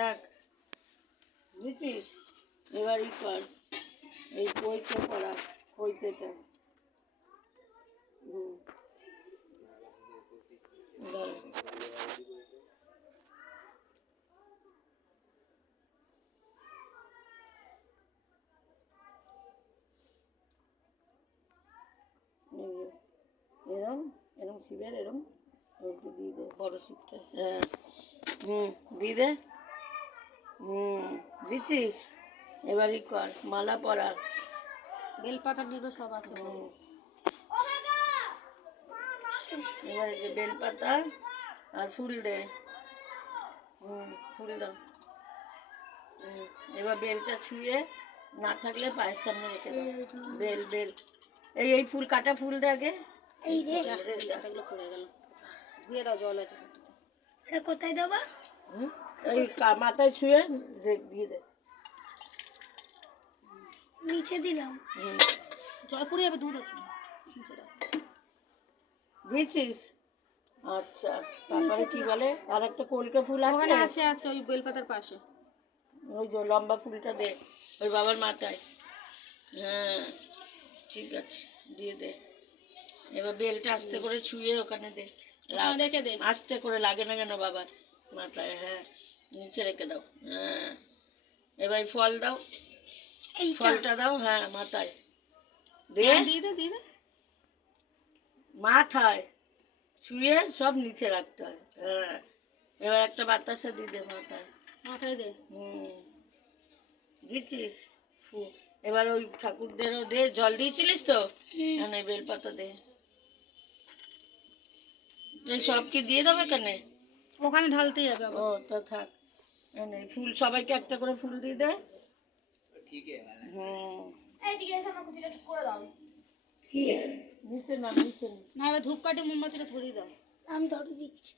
রাখ, বুঝছিস? এবার ই কর, এই কইতে পড়া, কইতেটা। দাঁড়া। এরম এরম শিবের এরম একটু দিয়ে দে, বড় শিবটা। হ্যাঁ, দিয়ে দে। দিচ্ছিস? এবারই কর, মালা পরা। বেলপাতা নেবে সব আছে। এবারে যে বেলপাতা আর ফুল দে। ফুল দাও। এবার বেলটা ছুঁয়ে, না থাকলে পায়ের সামনে রেখে দাও। বেল বেল এই ফুল, কাটা ফুল দে আগে। এই রে পাতাগুলো পড়ে গেল, ধুয়ে দাও, জল আছে। এটা কোথায় দেবো? এই মাথায় ছুঁয়ে দিয়ে দে। নিচে দিলাম, জল পড়ে যাবে, দূর আছে। দিয়েছিস? আচ্ছা, তারপরে কি বলে, আর একটা কলকে ফুল আছে? আছে আছে, ওই বেলপাতার পাশে। ওই যে লম্বা ফুলটা দে ওই বাবার মাথায়। হ্যাঁ, ঠিক আছে, দিয়ে দে। এবার বেলটা আস্তে করে ছুঁয়ে ওখানে দে, রেখে দে। আস্তে করে, লাগে না কেন বাবার মাথায়? হ্যাঁ, নিচে রেখে দাও। হ্যাঁ, এবার ফল দাও, ফলটা দাও। হ্যাঁ, মাথায় দে, দিয়ে দে, দিয়ে দে। মাথায় ছুঁয়ে সব নিচে রাখতে হয়। হ্যাঁ, এবার একটা বাতাসা দিয়ে দে মাথায়। মাথায় দে। দিচ্ছিস? এবার ওই ঠাকুরদেরও দে, জল দিয়েছিলিস তো? হ্যাঁ, বেলপাতা দে। এই সব কি দিয়ে দেবে কেনে? ওখানে ঢালতেই হবে। ও তো থাক, ফুল সবাইকে একটা করে ফুল দিয়ে দে। নিচে না, নিচে না, এবার ধূপকাঠি মোমবাতিটা ধরিয়ে দাও। আমি ধরে দিচ্ছি।